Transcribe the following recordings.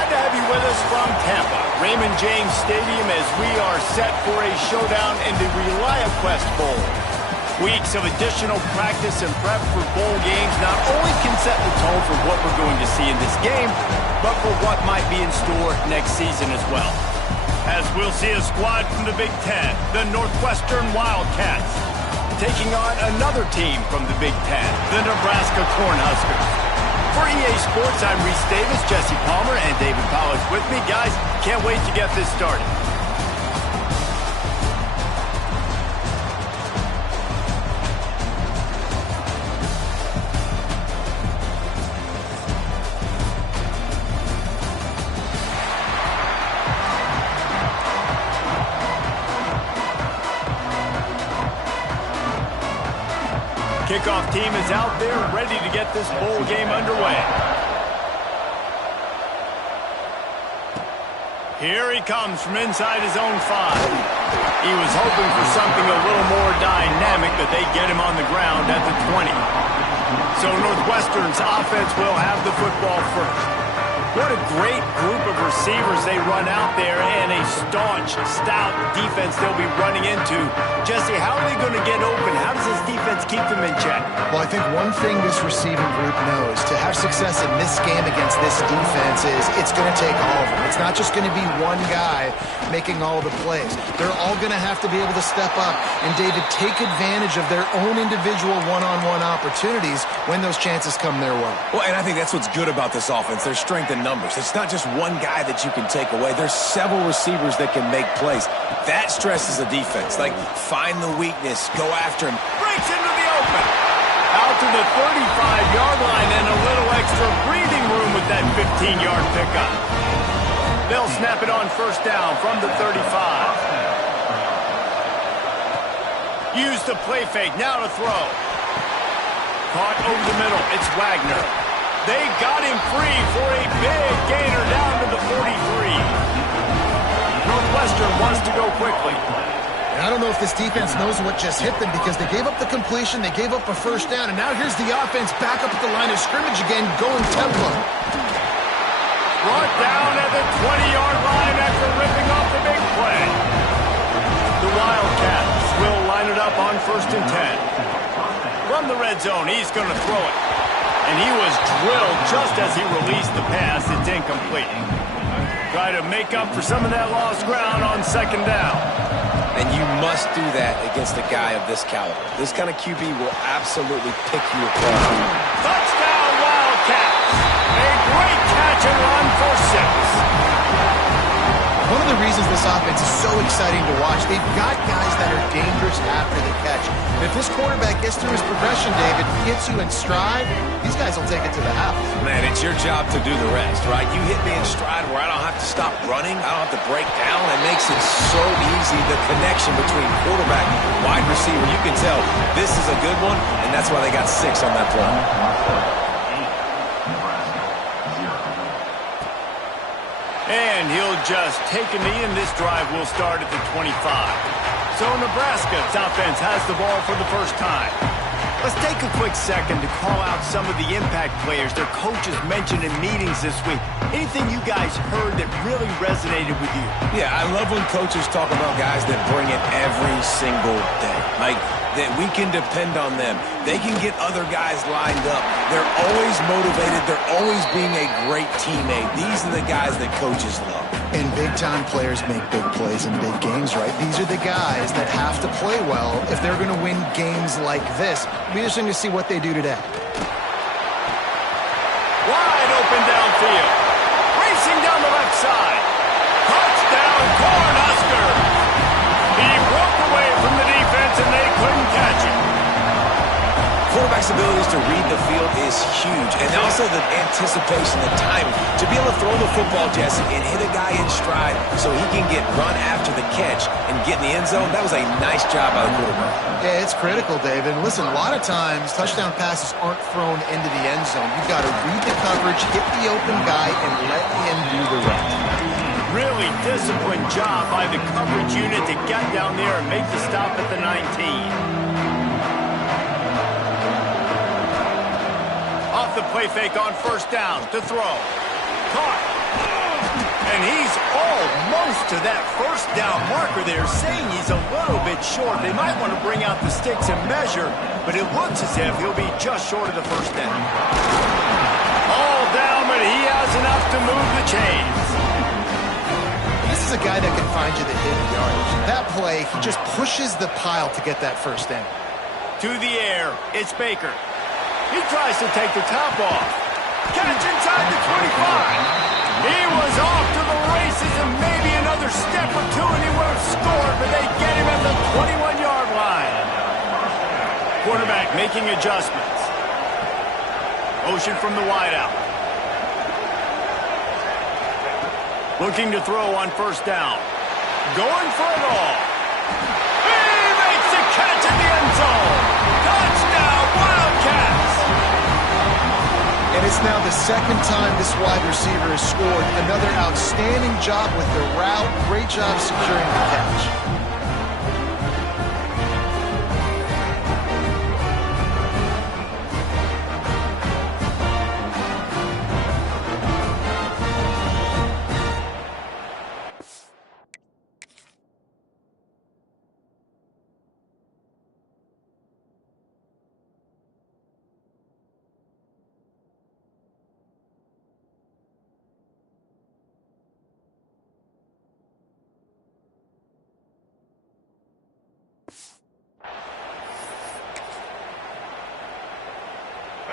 Glad to have you with us from Tampa, Raymond James Stadium, as we are set for a showdown in the ReliaQuest Bowl. Weeks of additional practice and prep for bowl games not only can set the tone for what we're going to see in this game, but for what might be in store next season as well. As we'll see a squad from the Big Ten, the Northwestern Wildcats, taking on another team from the Big Ten, the Nebraska Cornhuskers. For EA Sports, I'm Reese Davis, Jesse Palmer, and David Powell is with me. Guys, can't wait to get this started. Kickoff team is out there ready to get this bowl game underway. Here he comes from inside his own 5. He was hoping for something a little more dynamic, but they get him on the ground at the 20. So Northwestern's offense will have the football first. What a great group of receivers they run out there, and a staunch, stout defense they'll be running into. Jesse, how are they going to get open? How does this defense keep them in check? Well, I think one thing this receiving group knows, to have success in this game against this defense, is it's going to take all of them. It's not just going to be one guy making all the plays. They're all going to have to be able to step up and, David, take advantage of their own individual one-on-one opportunities when those chances come their way. Well, and I think that's what's good about this offense. Their strength in numbers. It's not just one guy that you can take away. There's several receivers that can make plays. That stresses the defense. Like, find the weakness, go after him. Breaks into the open. Out to the 35-yard line, and a little extra breathing room with that 15-yard pickup. They'll snap it on first down from the 35. Use the play fake. Now to throw. Caught over the middle. It's Wagner. They got him free for a big gainer down to the 43. Northwestern wants to go quickly. And I don't know if this defense knows what just hit them, because they gave up the completion, they gave up a first down, and now here's the offense back up at the line of scrimmage again, going tempo. Brought down at the 20-yard line after ripping off the big play. The Wildcats will line it up on 1st and 10. From the red zone, he's going to throw it. And he was drilled just as he released the pass. It's incomplete. Try to make up for some of that lost ground on 2nd down. And you must do that against a guy of this caliber. This kind of QB will absolutely pick you apart. Touchdown, Wildcats. A great catch and run for 6. One of the reasons this offense is so exciting to watch, they've got guys that are dangerous after the catch. And if this quarterback gets through his progression, David, hits you in stride, these guys will take it to the house. Man, it's your job to do the rest, right? You hit me in stride where I don't have to stop running, I don't have to break down. It makes it so easy, the connection between quarterback and wide receiver. You can tell this is a good one, and that's why they got 6 on that play. And he'll just take a knee, and this drive will start at the 25. So Nebraska's offense has the ball for the first time. Let's take a quick second to call out some of the impact players their coaches mentioned in meetings this week. Anything you guys heard that really resonated with you? Yeah, I love when coaches talk about guys that bring it every single day. Like, that we can depend on them. They can get other guys lined up. They're always motivated. They're always being a great teammate. These are the guys that coaches love. And big-time players make big plays in big games, right? These are the guys that have to play well if they're going to win games like this. It'll be interesting to see what they do today. Wide open downfield. Racing down the left side. Touchdown, Cornhuskers. He broke away from the defense, and they couldn't catch him. Quarterback's abilities to read the field is huge, and also the anticipation, the timing. To be able to throw the football, Jesse, and hit a guy in stride so he can get run after the catch and get in the end zone, that was a nice job by the quarterback. Yeah, it's critical, David. Listen, a lot of times touchdown passes aren't thrown into the end zone. You've got to read the coverage, hit the open guy, and let him do the rest. Really disciplined job by the coverage unit to get down there and make the stop at the 19. Off the play fake on first down to throw. Caught. And he's almost to that first down marker there, saying he's a little bit short. They might want to bring out the sticks and measure, but it looks as if he'll be just short of the first down. All down, but he has enough to move the chains. This is a guy that can find you the hidden yardage. That play, he just pushes the pile to get that first down. To the air, it's Baker. He tries to take the top off. Catch inside the 25. He was off to the races, and maybe another step or two and he would have scored, but they get him at the 21-yard line. Quarterback making adjustments. Motion from the wideout. Looking to throw on first down. Going for it all. He makes the catch in the end zone. Touchdown, Wildcats. And it's now the second time this wide receiver has scored. Another outstanding job with the route. Great job securing the catch.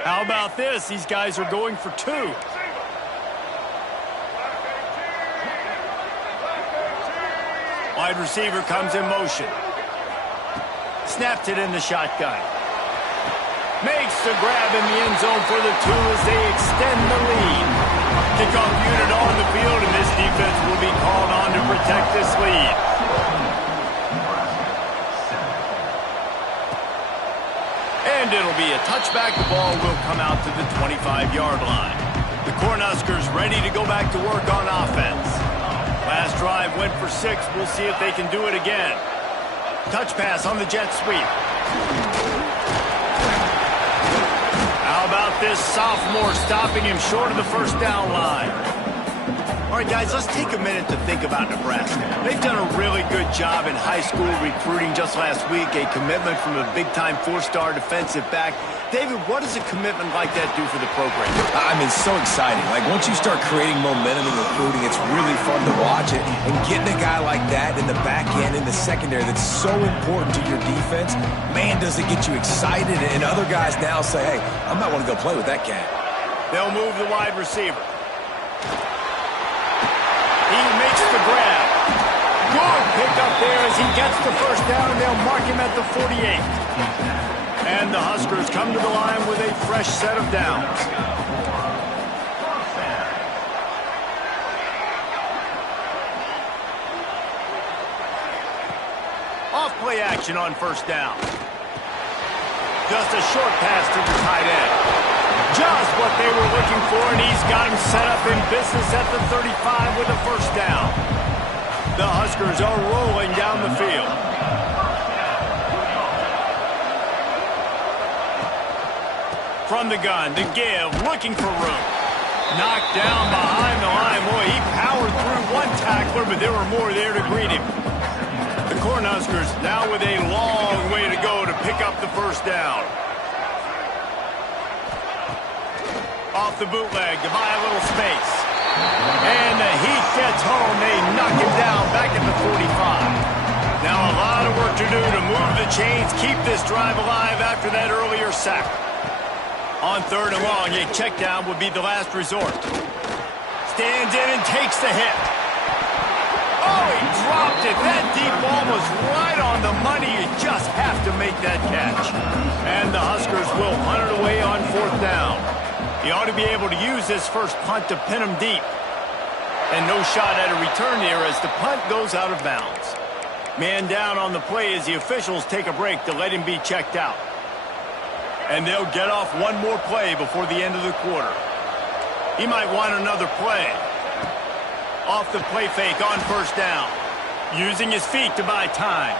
How about this? These guys are going for two. Wide receiver comes in motion. Snapped it in the shotgun. Makes the grab in the end zone for the two as they extend the lead. Kickoff unit on the field, and this defense will be called on to protect this lead. And it'll be a touchback. The ball will come out to the 25-yard line. The Cornhuskers ready to go back to work on offense. Last drive went for 6. We'll see if they can do it again. Touch pass on the jet sweep. How about this sophomore stopping him short of the first down line? All right, guys, let's take a minute to think about Nebraska. They've done a really good job in high school recruiting. Just last week, a commitment from a big-time 4-star defensive back. David, what does a commitment like that do for the program? I mean, so exciting. Like, once you start creating momentum in recruiting, it's really fun to watch it. And getting a guy like that in the back end, in the secondary, that's so important to your defense, man, does it get you excited. And other guys now say, hey, I might want to go play with that cat. They'll move the wide receiver. He makes the grab. Good pick up there as he gets the first down, and they'll mark him at the 48. And the Huskers come to the line with a fresh set of downs. Off play action on first down. Just a short pass to the tight end. Just what they were looking for, and he's got him set up in business at the 35 with a first down. The Huskers are rolling down the field. From the gun, to give, looking for room. Knocked down behind the line. Boy, he powered through one tackler, but there were more there to greet him. The Cornhuskers now with a long way to go to pick up the first down. Off the bootleg to buy a little space. And the heat gets home. They knock him down back at the 45. Now a lot of work to do to move the chains, keep this drive alive after that earlier sack. On third and long, a check down would be the last resort. Stands in and takes the hit. Oh, he dropped it. That deep ball was right on the money. You just have to make that catch. And the Huskers will punt it away on fourth down. He ought to be able to use this first punt to pin him deep. And no shot at a return here as the punt goes out of bounds. Man down on the play as the officials take a break to let him be checked out. And they'll get off one more play before the end of the quarter. He might want another play. Off the play fake on first down. Using his feet to buy time.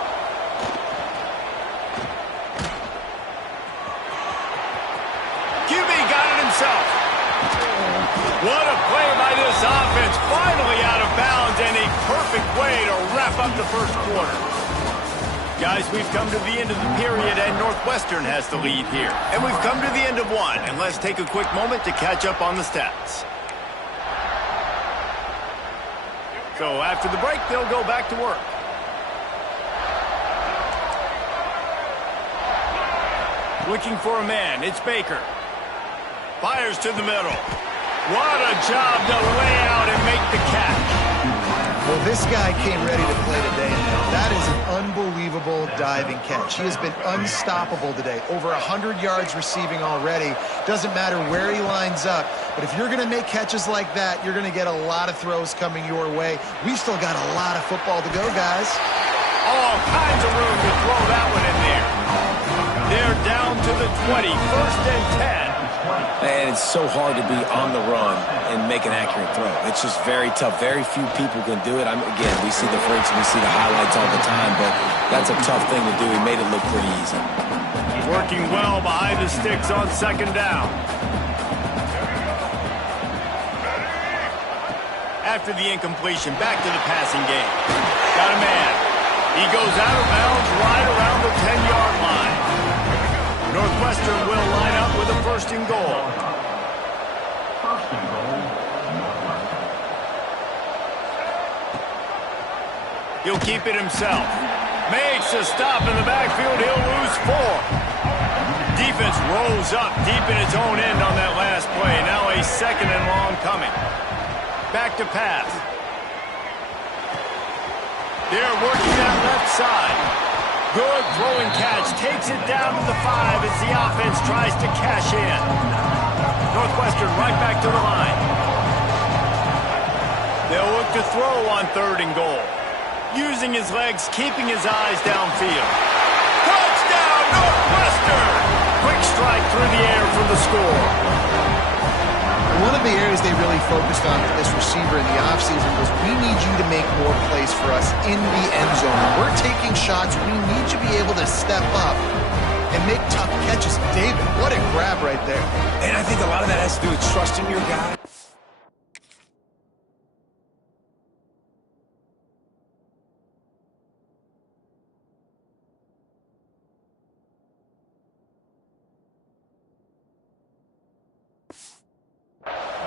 QB got it himself. What a play by this offense. Finally out of the first quarter. Guys, we've come to the end of the period, and Northwestern has the lead here. And we've come to the end of one, and let's take a quick moment to catch up on the stats. So after the break, they'll go back to work. Looking for a man, it's Baker. Fires to the middle. What a job to lay out and make the catch. Well, this guy came ready to play today. That is an unbelievable diving catch. He has been unstoppable today. Over 100 yards receiving already. Doesn't matter where he lines up. But if you're going to make catches like that, you're going to get a lot of throws coming your way. We've still got a lot of football to go, guys. All kinds of room to throw that one in there. They're down to the 20, 1st and 10. And it's so hard to be on the run and make an accurate throw. It's just very tough. Very few people can do it. Again, we see the freaks and we see the highlights all the time, but that's a tough thing to do. He made it look pretty easy. Working well behind the sticks on 2nd down. After the incompletion, back to the passing game. Got a man. He goes out of bounds right around the 10-yard line. Northwestern will line up with a 1st and goal. He'll keep it himself. Makes a stop in the backfield. He'll lose 4. Defense rolls up deep in its own end on that last play. Now a 2nd and long coming. Back to pass. They're working that left side. Good throwing catch. Takes it down to the 5 as the offense tries to cash in. Northwestern right back to the line. They'll look to throw on 3rd and goal. Using his legs, keeping his eyes downfield. Touchdown, Northwestern! Quick strike through the air for the score. One of the areas they really focused on for this receiver in the offseason was we need you to make more plays for us in the end zone. When we're taking shots, we need you to be able to step up and make tough catches. David, what a grab right there. And I think a lot of that has to do with trusting your guy.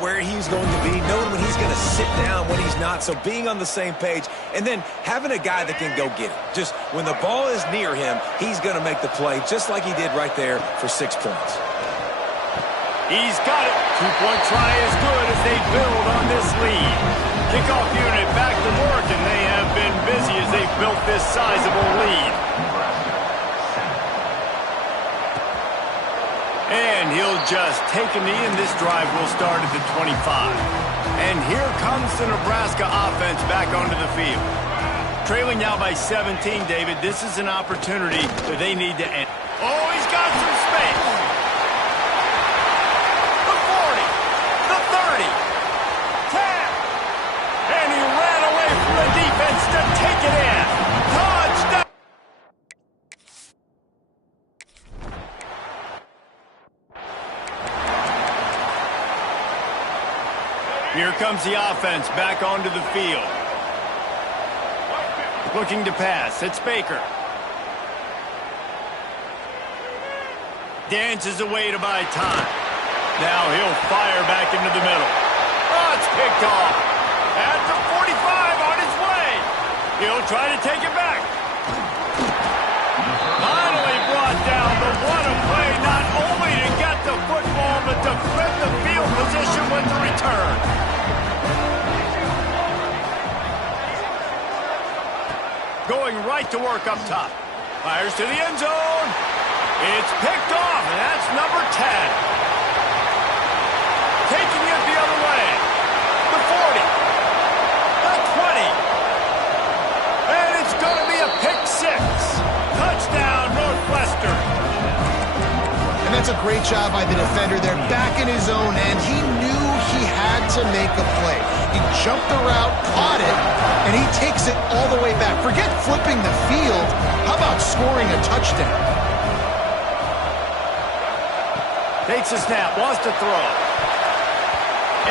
Where he's going to be, knowing when he's going to sit down, when he's not, so being on the same page, and then having a guy that can go get it. Just when the ball is near him, he's going to make the play, just like he did right there for 6 points. He's got it. 2-point try is good as they build on this lead. Kickoff unit back to work, and they have been busy as they've built this sizable lead. And he'll just take a knee, and this drive will start at the 25. And here comes the Nebraska offense back onto the field. Trailing now by 17, David. This is an opportunity that they need to end. Oh, he's got some space. The 40, the 30, 10. And he ran away from the defense to take it in. Touchdown. Here comes the offense back onto the field. Looking to pass. It's Baker. Dances away to buy time. Now he'll fire back into the middle. Oh, it's picked off. At the 45 on his way. He'll try to take it back. Finally brought down, but what a play. Not only to get the football, but to flip the field position with the return. Going right to work up top. Fires to the end zone. It's picked off, and that's number 10. Taking it the other way. The 40. The 20. And it's going to be a pick 6. Touchdown, Northwestern. And that's a great job by the defender there, back in his own end. He knew he had to make a play. He jumped the route, caught it, and he takes it all the way back. Forget flipping the field. How about scoring a touchdown? Takes a snap, wants to throw.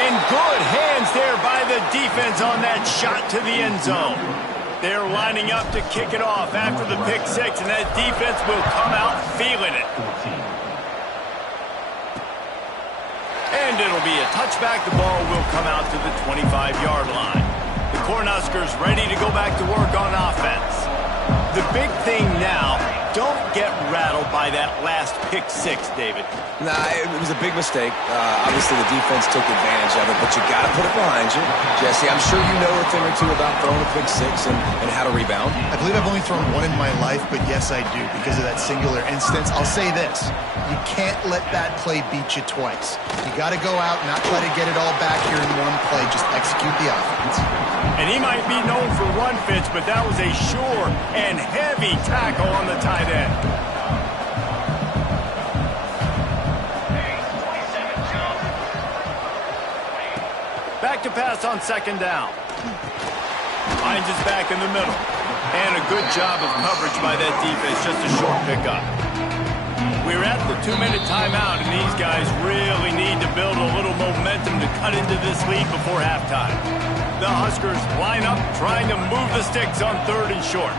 And good hands there by the defense on that shot to the end zone. They're lining up to kick it off after the pick six, and that defense will come out feeling it. And it'll be a touchback. The ball will come out to the 25-yard line. The Cornhuskers ready to go back to work on offense. The big thing now, don't get rattled by that last pick six, David. Nah, it was a big mistake. Obviously, the defense took advantage of it, but you got to put it behind you. Jesse, I'm sure you know a thing or two about throwing a pick six and how to rebound. I believe I've only thrown one in my life, but yes, I do, because of that singular instance. I'll say this. You can't let that play beat you twice. You got to go out, not try to get it all back here in one play. Just execute the offense. And he might be known for run fits, but that was a sure and heavy tackle on the tight end. Back to pass on second down. Finds his back in the middle. And a good job of coverage by that defense, just a short pickup. We're at the 2-minute timeout, and these guys really need to build a little momentum to cut into this lead before halftime. The Huskers line up, trying to move the sticks on third and short.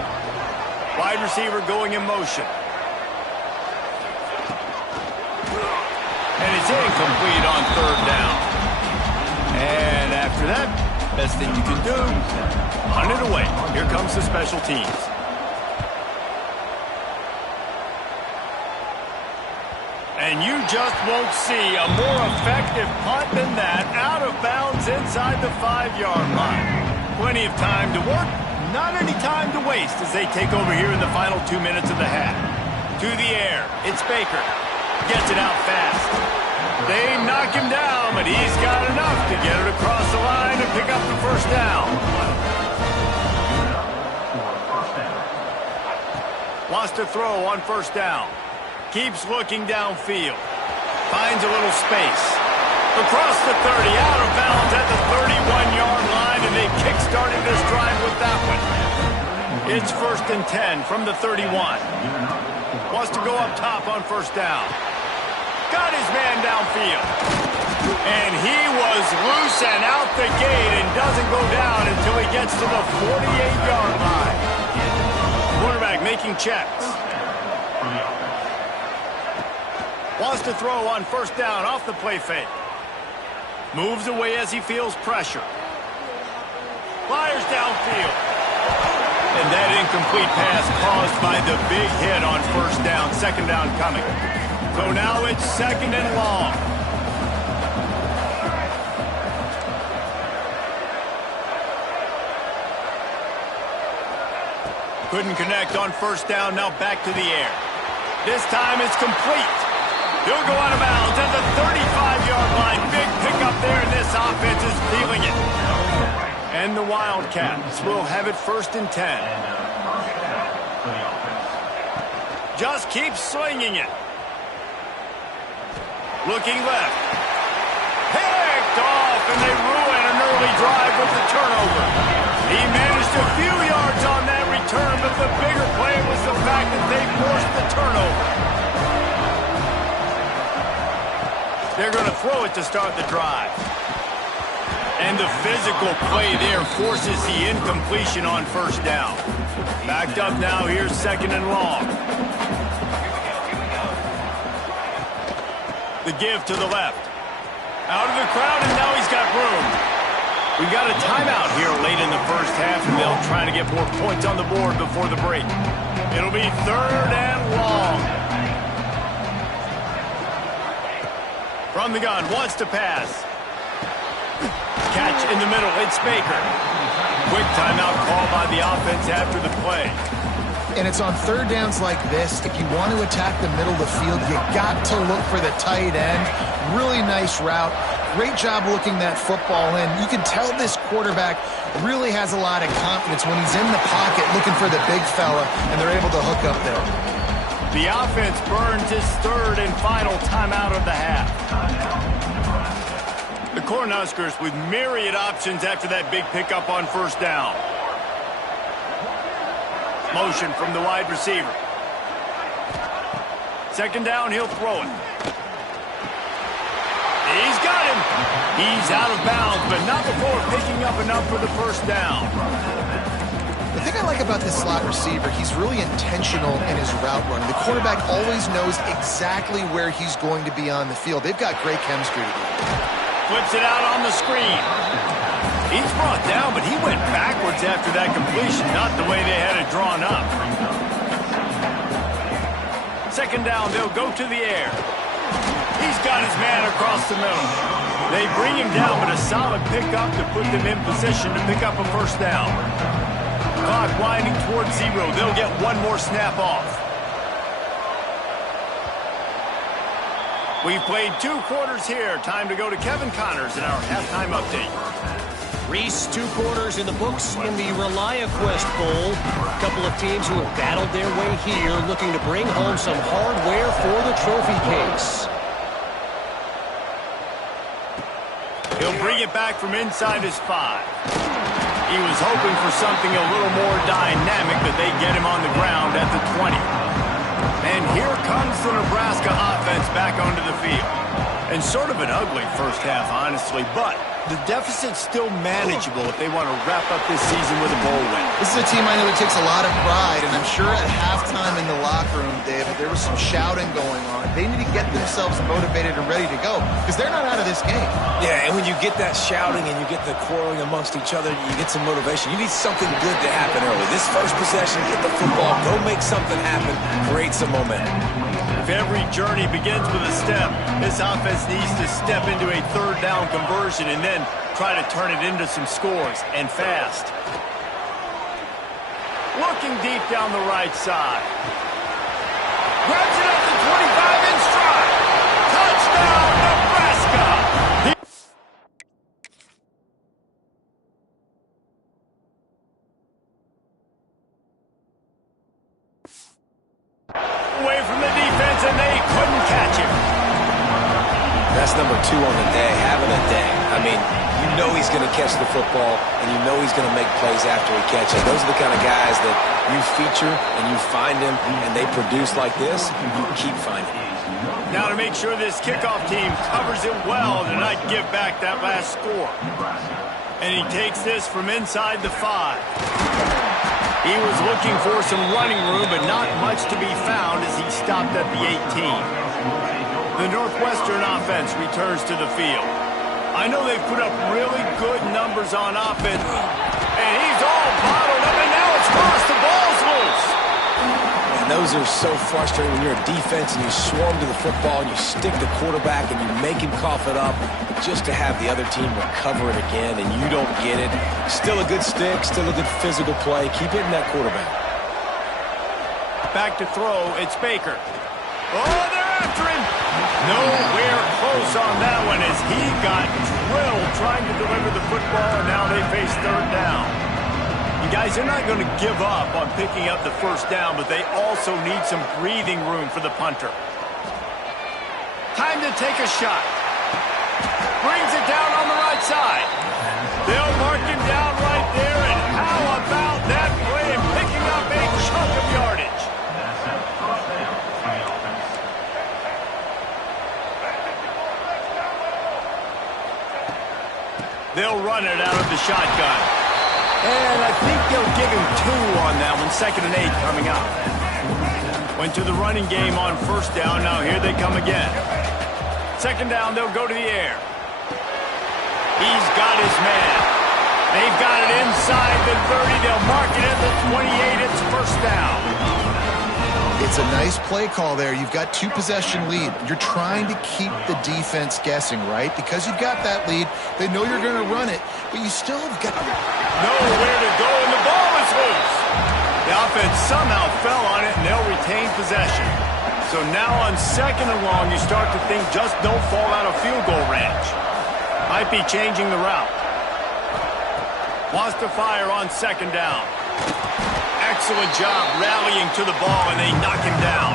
Wide receiver going in motion. And it's incomplete on third down. And after that, best thing you can do, punt it away. Here comes the special teams. And you just won't see a more effective punt than that, out of bounds inside the 5-yard line. Plenty of time to work, not any time to waste as they take over here in the final 2 minutes of the half. To the air, it's Baker. Gets it out fast. They knock him down, but he's got enough to get it across the line and pick up the first down. Wants to throw on first down. Keeps looking downfield. Finds a little space. Across the 30, out of bounds at the 31-yard line, and they kick-started this drive with that one. It's 1st and 10 from the 31. Wants to go up top on first down. Got his man downfield. And he was loose and out the gate and doesn't go down until he gets to the 48-yard line. Quarterback making checks. Wants to throw on first down off the play fake. Moves away as he feels pressure. Fires downfield. And that incomplete pass caused by the big hit on first down. Second down coming. So now it's second and long. Couldn't connect on first down. Now back to the air. This time it's complete. He'll go out of bounds at the 35-yard line. Big pickup there, and this offense is feeling it. And the Wildcats will have it 1st and 10. Just keeps slinging it. Looking left. Picked off, and they ruin an early drive with the turnover. He managed a few yards on that return, but the bigger play was the fact that they forced the turnover. They're going to throw it to start the drive. And the physical play there forces the incompletion on first down. Backed up now, here's second and long. The give to the left. Out of the crowd, and now he's got room. We've got a timeout here late in the first half, and they'll try to get more points on the board before the break. It'll be third and long. From the gun, wants to pass. Catch in the middle, it's Baker. Quick timeout call by the offense after the play. And it's on third downs like this. If you want to attack the middle of the field, you got to look for the tight end. Really nice route. Great job looking that football in. You can tell this quarterback really has a lot of confidence when he's in the pocket looking for the big fella, and they're able to hook up there. The offense burns his third and final timeout of the half. The Cornhuskers with myriad options after that big pickup on first down. Motion from the wide receiver. Second down, he'll throw it. He's got him. He's out of bounds, but not before picking up enough for the first down. The thing I like about this slot receiver, he's really intentional in his route running. The quarterback always knows exactly where he's going to be on the field. They've got great chemistry together. Flips it out on the screen. He's brought down, but he went backwards after that completion, not the way they had it drawn up. Second down, they'll go to the air. He's got his man across the middle. They bring him down, but a solid pickup to put them in position to pick up a first down. Clock winding towards 0. They'll get one more snap off. We've played 2 quarters here. Time to go to Kevin Connors in our halftime update. Reese, 2 quarters in the books in the ReliaQuest Bowl. A couple of teams who have battled their way here, looking to bring home some hardware for the trophy case. He'll bring it back from inside his 5. He was hoping for something a little more dynamic, but they get him on the ground at the 20. And here comes the Nebraska offense back onto the field. And sort of an ugly first half, honestly, but the deficit's still manageable if they want to wrap up this season with a bowl win. This is a team I know that takes a lot of pride, and I'm sure at halftime in the locker room, David, there was some shouting going on. They need to get themselves motivated and ready to go, because they're not out of this game. Yeah, and when you get that shouting and you get the quarreling amongst each other, you get some motivation. You need something good to happen early. This first possession, get the football, go make something happen, create some momentum. If every journey begins with a step, this offense needs to step into a third down conversion and then try to turn it into some scores, and fast. Looking deep down the right side. Grabs it up to 25 in stride. Touchdown, Nebraska! Away from the defense, and they couldn't catch him. That's number 2 on the day, having a day. I mean, you know he's going to catch the football, and you know he's going to make plays after he catches. Those are the kind of guys that you feature, and you find them, and they produce like this, you keep finding them. Now to make sure this kickoff team covers it well to not give back that last score. And he takes this from inside the 5. He was looking for some running room, but not much to be found as he stopped at the 18. The Northwestern offense returns to the field. I know they've put up really good numbers on offense, and he's all bottled up, and now it's crossed. The ball's loose. And those are so frustrating when you're a defense and you swarm to the football and you stick the quarterback and you make him cough it up just to have the other team recover it again, and you don't get it. Still a good stick, still a good physical play. Keep hitting that quarterback. Back to throw, it's Baker. Oh, they're after him. Nowhere close on that one as he got drilled trying to deliver the football, and now they face third down. You guys, they're not going to give up on picking up the first down, but they also need some breathing room for the punter. Time to take a shot. Brings it down on the right side. They'll mark him down right there, and how about that play and picking up a chunk of yardage? They'll run it out of the shotgun. And I think they'll give him 2 on that one. 2nd and 8 coming up. Went to the running game on first down. Now here they come again. 2nd down, they'll go to the air. He's got his man. They've got it inside the 30. They'll mark it at the 28. It's first down. It's a nice play call there. You've got 2-possession lead. You're trying to keep the defense guessing, right? Because you've got that lead. They know you're going to run it, but you still have got nowhere to go, and the ball is loose. The offense somehow fell on it, and they'll retain possession. So now on 2nd and long, you start to think just don't fall out of field goal range. Might be changing the route. Wants to fire on 2nd down. Excellent job rallying to the ball, and they knock him down.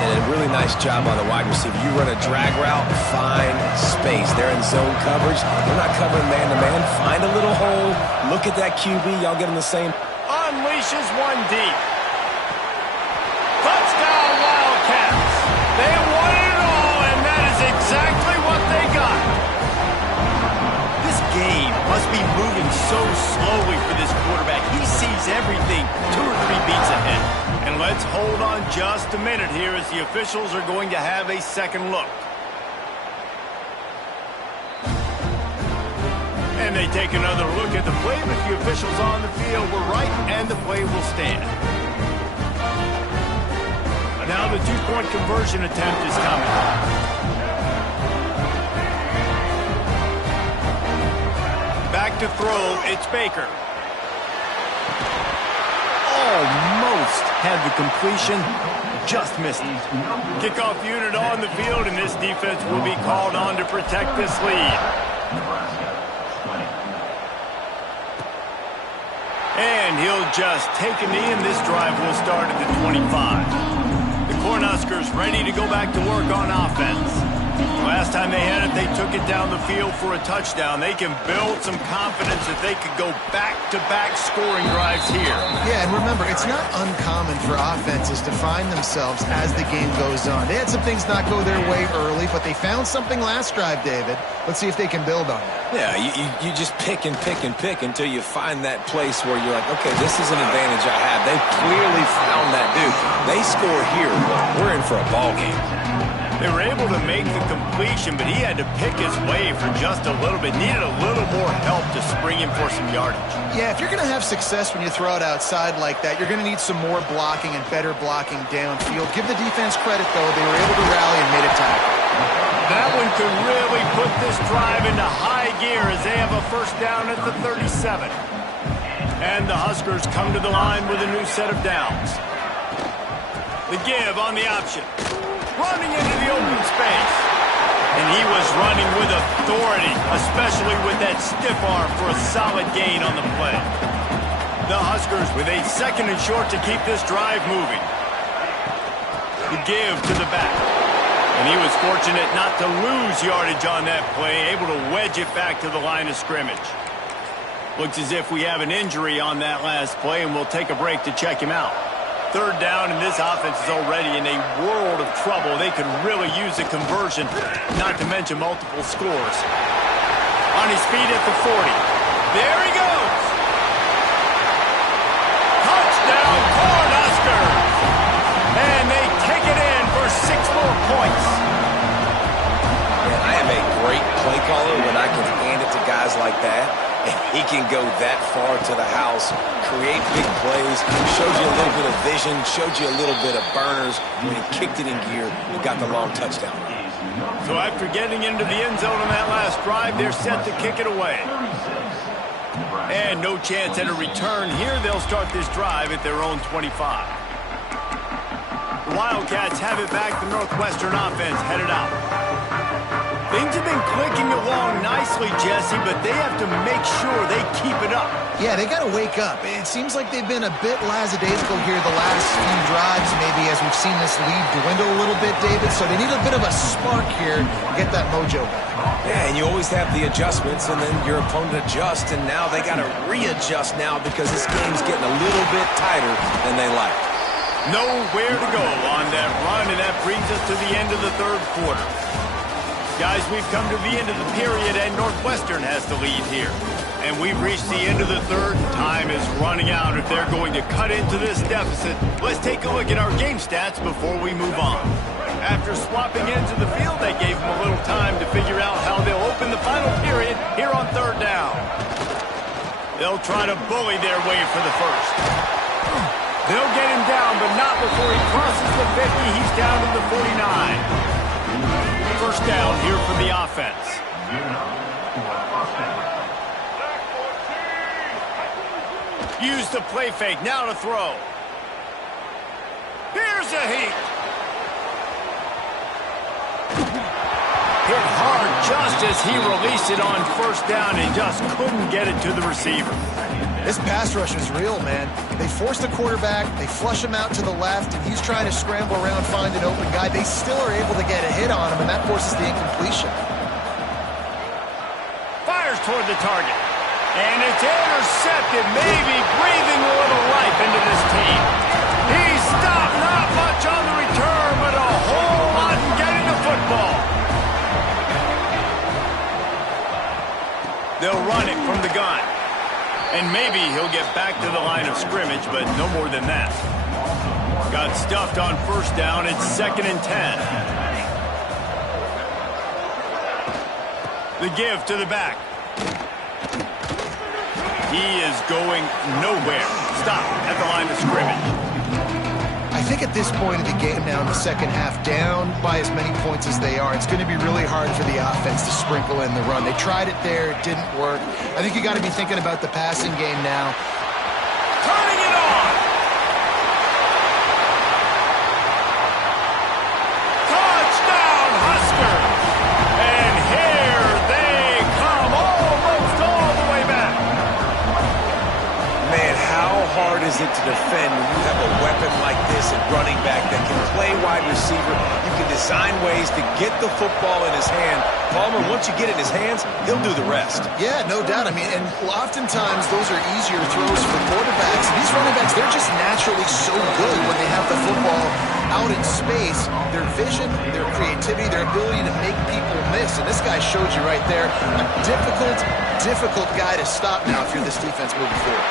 And a really nice job on the wide receiver. You run a drag route, find space. They're in zone coverage. They're not covering man-to-man. Find a little hole. Look at that QB. Y'all get them the same. Unleashes one deep. Touchdown, Wildcats. They won it all, and that is exactly what they got. This game Must be moving so slowly for this quarterback. He sees everything 2 or 3 beats ahead. And let's hold on just a minute here as the officials are going to have a second look. And they take another look at the play, but the officials on the field were right, and the play will stand. Now the 2-point conversion attempt is coming. Back to throw, it's Baker. Almost had the completion, just missed it. Kickoff unit on the field, and this defense will be called on to protect this lead. And he'll just take a knee, and this drive will start at the 25. The Cornhuskers ready to go back to work on offense. Last time they had it, they took it down the field for a touchdown. They can build some confidence that they could go back-to-back scoring drives here. Yeah, and remember, it's not uncommon for offenses to find themselves as the game goes on. They had some things not go their way early, but they found something last drive, David. Let's see if they can build on it. Yeah, you just pick and pick and pick until you find that place where you're like, okay, this is an advantage I have. They clearly found that dude. They score here, we're in for a ball game. They were able to make the completion, but he had to pick his way for just a little bit. Needed a little more help to spring him for some yardage. Yeah, if you're going to have success when you throw it outside like that, you're going to need some more blocking and better blocking downfield. Give the defense credit, though. They were able to rally and made a tackle. That one could really put this drive into high gear as they have a first down at the 37. And the Huskers come to the line with a new set of downs. The give on the option. Running into the open space. And he was running with authority, especially with that stiff arm for a solid gain on the play. The Huskers with a second and short to keep this drive moving. The give to the back. And he was fortunate not to lose yardage on that play, able to wedge it back to the line of scrimmage. Looks as if we have an injury on that last play, and we'll take a break to check him out. Third down, and this offense is already in a world of trouble. They could really use a conversion, not to mention multiple scores. On his feet at the 40. There he goes. Touchdown, Cornhuskers. And they take it in for 6 more points. Man, I am a great play caller when I can hand it to guys like that. And he can go that far to the house, create big plays, showed you a little bit of vision, showed you a little bit of burners. When he kicked it in gear, he got the long touchdown. So after getting into the end zone on that last drive, they're set to kick it away. And no chance at a return here. They'll start this drive at their own 25. The Wildcats have it back. The Northwestern offense headed out. Things have been clicking along nicely, Jesse, but they have to make sure they keep it up. Yeah, they got to wake up. It seems like they've been a bit lackadaisical here the last few drives, maybe, as we've seen this lead dwindle a little bit, David. So they need a bit of a spark here to get that mojo back. Yeah, and you always have the adjustments, and then your opponent adjusts, and now they got to readjust now because this game's getting a little bit tighter than they like. Nowhere to go on that run, and that brings us to the end of the third quarter. Guys, we've come to the end of the period, and Northwestern has the lead here. And we've reached the end of the third. Time is running out if they're going to cut into this deficit. Let's take a look at our game stats before we move on. After swapping ends of the field, they gave them a little time to figure out how they'll open the final period here on third down. They'll try to bully their way for the first. They'll get him down, but not before he crosses the 50. He's down to the 49. First down here for the offense. Use the play fake. Now to throw. Here's a heat. Hit hard just as he released it on first down and just couldn't get it to the receiver. This pass rush is real, man. They force the quarterback, they flush him out to the left, and he's trying to scramble around, find an open guy. They still are able to get a hit on him, and that forces the incompletion. Fires toward the target. And it's intercepted, maybe breathing a little life into this team. He's stopped, not much on the return, but a whole lot in getting the football. They'll run it from the And maybe he'll get back to the line of scrimmage, but no more than that. Got stuffed on first down. It's 2nd and 10. The give to the back. He is going nowhere. Stop at the line of scrimmage. I think at this point of the game now in the second half, down by as many points as they are, it's going to be really hard for the offense to sprinkle in the run. They tried it there. It didn't work. I think you got to be thinking about the passing game now. Turning it on. Touchdown, Huskers. And here they come, almost all the way back. Man, how hard is it to defend when you have a weapon like this at running back that can play wide receiver? You can design ways to get the football in his hand. Palmer, once you get it in his hands, he'll do the rest. Yeah, no doubt. I mean, and oftentimes those are easier throws for quarterbacks. These running backs, they're just naturally so good when they have the football out in space. Their vision, their creativity, their ability to make people miss. And this guy showed you right there, a difficult guy to stop now if you're this defense moving forward.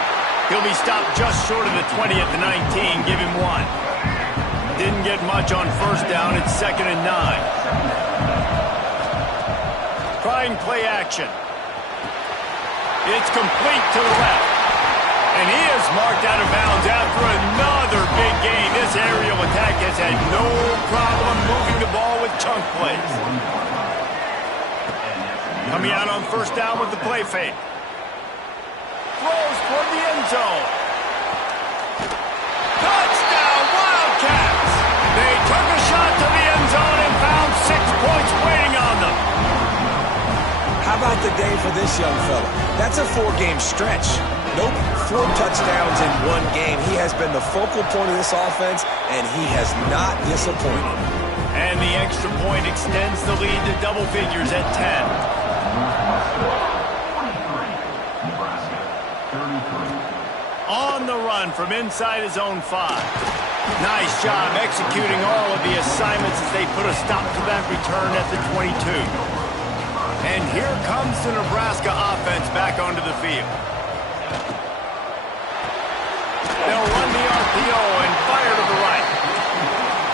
He'll be stopped just short of the 20 at the 19. Give him 1. Didn't get much on first down. It's 2nd and 9. Trying play action. It's complete to the left. And he is marked out of bounds after another big gain. This aerial attack has had no problem moving the ball with chunk plays. Coming out on first down with the play fake. Throws toward the end zone. Touchdown, Wildcats! They took a shot to the end zone and found 6 points waiting on them. How about the day for this young fella? That's a 4-game stretch. Nope, 4 touchdowns in 1 game. He has been the focal point of this offense, and he has not disappointed. And the extra point extends the lead to double figures at 10. On the run from inside his own 5. Nice job executing all of the assignments as they put a stop to that return at the 22. And here comes the Nebraska offense back onto the field. They'll run the RPO and fire to the right.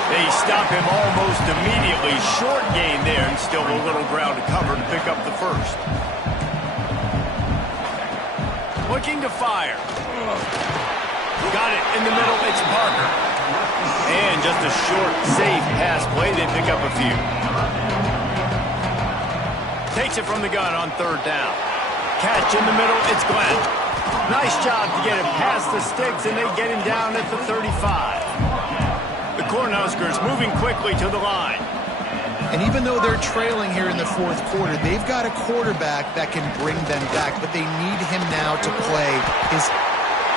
They stop him almost immediately. Short gain there and still a little ground to cover to pick up the first. Looking to fire. Got it in the middle. It's Parker. And just a short, safe pass play. They pick up a few. Takes it from the gun on third down. Catch in the middle. It's Glenn. Nice job to get him past the sticks, and they get him down at the 35. The Cornhuskers moving quickly to the line. And even though they're trailing here in the fourth quarter, they've got a quarterback that can bring them back, but they need him now to play his...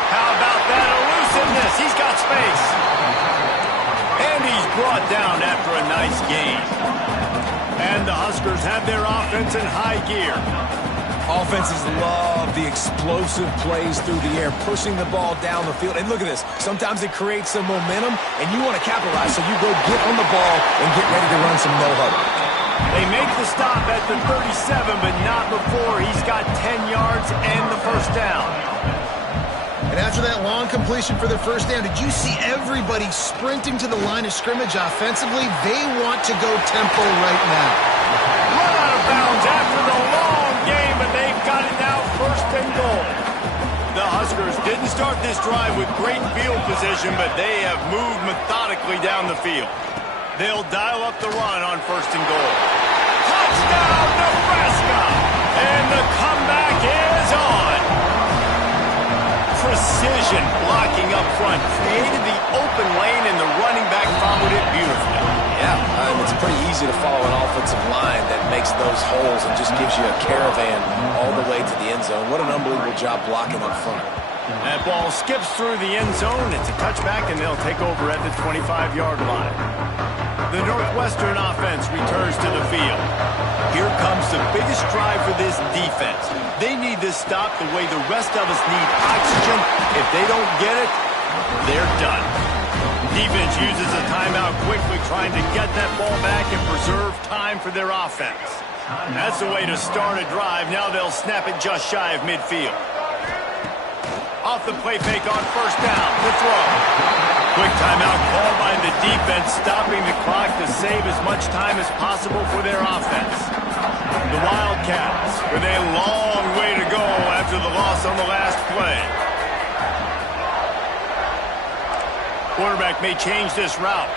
How about that elusiveness? He's got space. And he's brought down after a nice gain. And the Huskers have their offense in high gear. Offenses love the explosive plays through the air, pushing the ball down the field. And look at this. Sometimes it creates some momentum, and you want to capitalize, so you go get on the ball and get ready to run some no-huddle. They make the stop at the 37, but not before he's got 10 yards and the first down. And after that long completion for the first down, did you see everybody sprinting to the line of scrimmage offensively? They want to go tempo right now. Run out of bounds after the long game, but they've got it now first and goal. The Huskers didn't start this drive with great field position, but they have moved methodically down the field. They'll dial up the run on first and goal. Touchdown, Nebraska! And the comeback is on. Precision blocking up front created the open lane, and the running back followed it beautifully. Yeah, it's pretty easy to follow an offensive line that makes those holes and just gives you a caravan all the way to the end zone. What an unbelievable job blocking up front. That ball skips through the end zone. It's a touchback, and they'll take over at the 25-yard line. The Northwestern offense returns to the field. Here comes the biggest drive for this defense. They need this stop the way the rest of us need oxygen. If they don't get it, they're done. Defense uses a timeout quickly, trying to get that ball back and preserve time for their offense. That's the way to start a drive. Now they'll snap it just shy of midfield. Off the play fake on first down. The throw. Quick timeout called by the defense, stopping the clock to save as much time as possible for their offense. The Wildcats with a long way to go after the loss on the last play. Quarterback may change this route.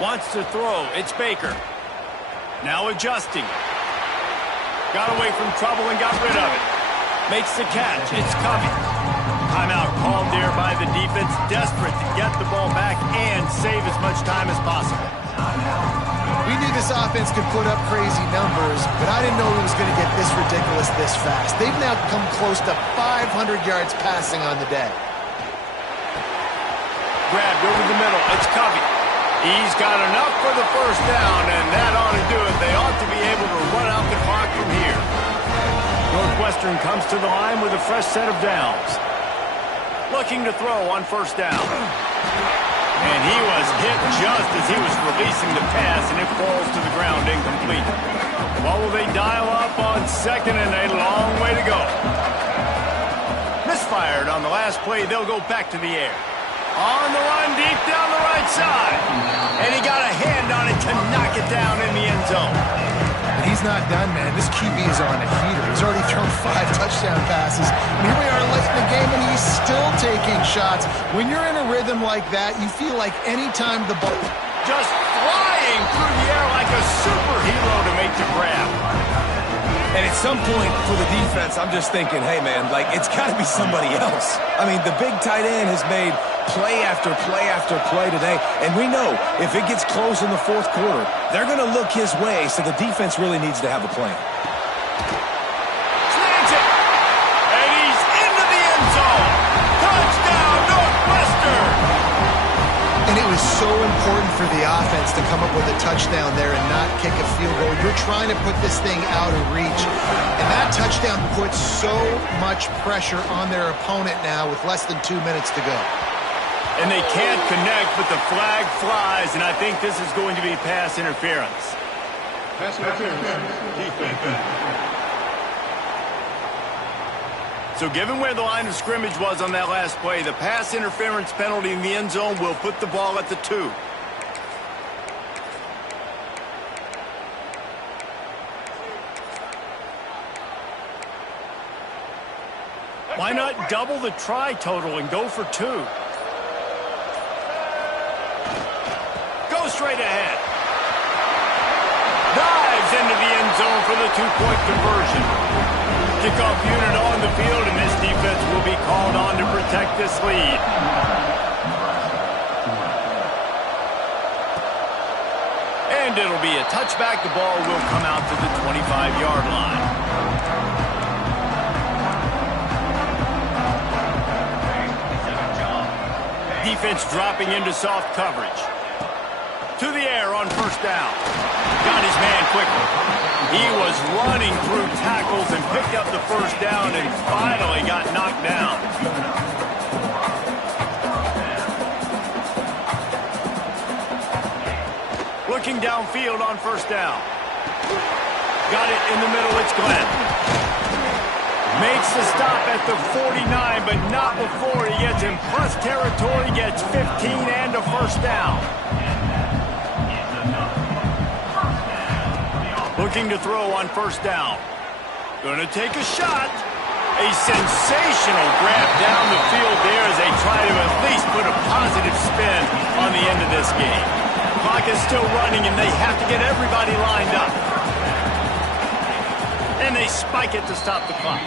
Wants to throw. It's Baker. Now adjusting. Got away from trouble and got rid of it. Makes the catch. It's Covey. Timeout called there by the defense, desperate to get the ball back and save as much time as possible. We knew this offense could put up crazy numbers, but I didn't know it was going to get this ridiculous this fast. They've now come close to 500 yards passing on the day. Grabbed over the middle. It's Covey. He's got enough for the first down, and that ought to do it. They ought to be able to run out the clock from here. Northwestern comes to the line with a fresh set of downs. Looking to throw on first down. And he was hit just as he was releasing the pass, and it falls to the ground incomplete. What will they dial up on second and a long way to go? Misfired on the last play. They'll go back to the air. On the run deep down the right side. And he got a hand on it to knock it down in the end zone. And he's not done, man. This QB is on a heater. He's already thrown 5 touchdown passes. And here we are late in the game, and he's still taking shots. When you're in a rhythm like that, you feel like any time the ball... Just flying through the air like a superhero to make the grab. And at some point for the defense, I'm just thinking, hey, man, like, it's got to be somebody else. I mean, the big tight end has made play after play after play today, and we know if it gets close in the fourth quarter, they're going to look his way, so the defense really needs to have a plan. Slants it, and he's into the end zone. Touchdown, Northwestern! And it was so important for the offense to come up with a touchdown there and not kick a field goal. You're trying to put this thing out of reach. And that touchdown puts so much pressure on their opponent now with less than 2 minutes to go. And they can't connect, but the flag flies, and I think this is going to be pass interference. Pass interference. Defense. So given where the line of scrimmage was on that last play, the pass interference penalty in the end zone will put the ball at the 2. Why not double the try total and go for 2? Go straight ahead. Dives into the end zone for the 2-point conversion. Kickoff unit on the field, and this defense will be called on to protect this lead. And it'll be a touchback. The ball will come out to the 25-yard line. Defense dropping into soft coverage. To the air on first down. Got his man quickly. He was running through tackles and picked up the first down and finally got knocked down. Looking downfield on first down. Got it in the middle. It's Glenn. Makes the stop at the 49, but not before he gets in plus territory, gets 15 and a first down. Looking to throw on first down. Going to take a shot. A sensational grab down the field there as they try to at least put a positive spin on the end of this game. Clock is still running, and they have to get everybody lined up. And they spike it to stop the clock.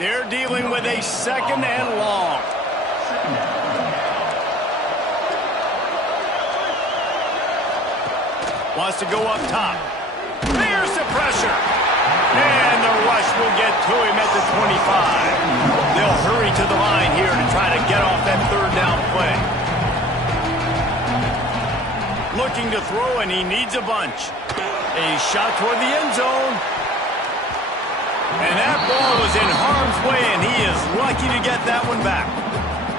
They're dealing with a second and long. Wants to go up top. There's the pressure. And the rush will get to him at the 25. They'll hurry to the line here to try to get off that third down play. Looking to throw, and he needs a bunch. A shot toward the end zone. And that ball was in harm's way, and he is lucky to get that one back.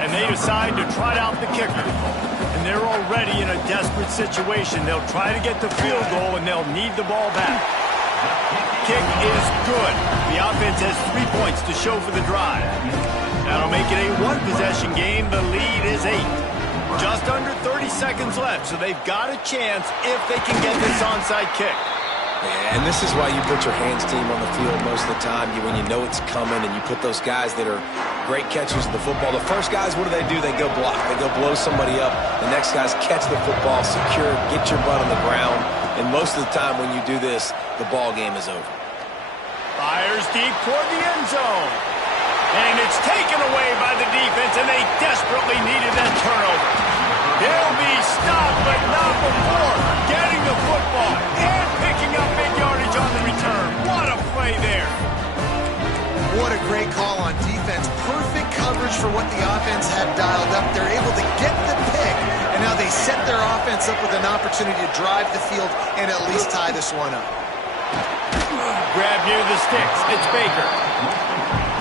And they decide to trot out the kicker. And they're already in a desperate situation. They'll try to get the field goal, and they'll need the ball back. kick is good. The offense has 3 points to show for the drive. That'll make it a one-possession game. The lead is 8. Just under 30 seconds left, so they've got a chance if they can get this onside kick. And this is why you put your hands team on the field most of the time, when you know it's coming, and you put those guys that are great catchers of the football. The first guys, what do? They go block. They go blow somebody up. The next guys catch the football, secure, get your butt on the ground. And most of the time when you do this, the ball game is over. Fires deep toward the end zone. And it's taken away by the defense, and they desperately needed that turnover. He'll be stopped, but not before getting the football and picking up big yardage on the return. What a play there. What a great call on defense. Perfect coverage for what the offense had dialed up. They're able to get the pick, and now they set their offense up with an opportunity to drive the field and at least tie this one up. Grab near the sticks. It's Baker.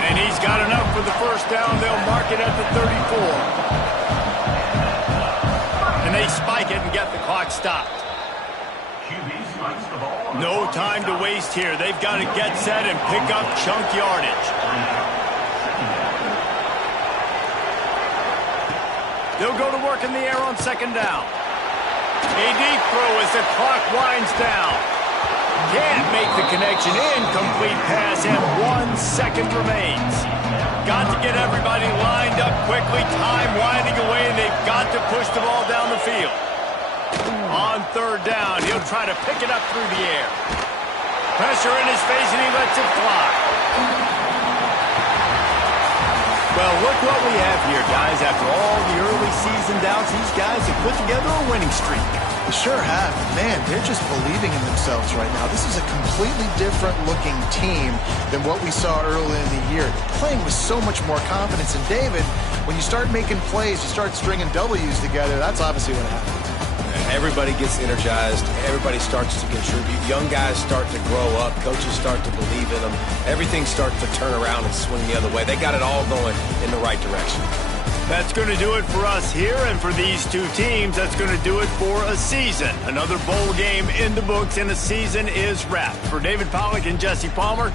And he's got enough for the first down. They'll mark it at the 34. And they spike it and get the clock stopped. No time to waste here. They've got to get set and pick up chunk yardage. They'll go to work in the air on second down. A deep throw as the clock winds down. Can't make the connection. Incomplete pass, and 1 second remains. Got to get everybody lined up quickly. Time winding away, and they've got to push the ball down the field. On third down, he'll try to pick it up through the air. Pressure in his face, and he lets it fly. Well, look what we have here, guys. After all the early season doubts, these guys have put together a winning streak. They sure have. Man, they're just believing in themselves right now. This is a completely different-looking team than what we saw early in the year. Playing with so much more confidence. And, David, when you start making plays, you start stringing W's together, that's obviously what happens. Everybody gets energized. Everybody starts to contribute. Young guys start to grow up. Coaches start to believe in them. Everything starts to turn around and swing the other way. They got it all going in the right direction. That's going to do it for us here, and for these two teams, that's going to do it for a season. Another bowl game in the books, and the season is wrapped. For David Pollack and Jesse Palmer,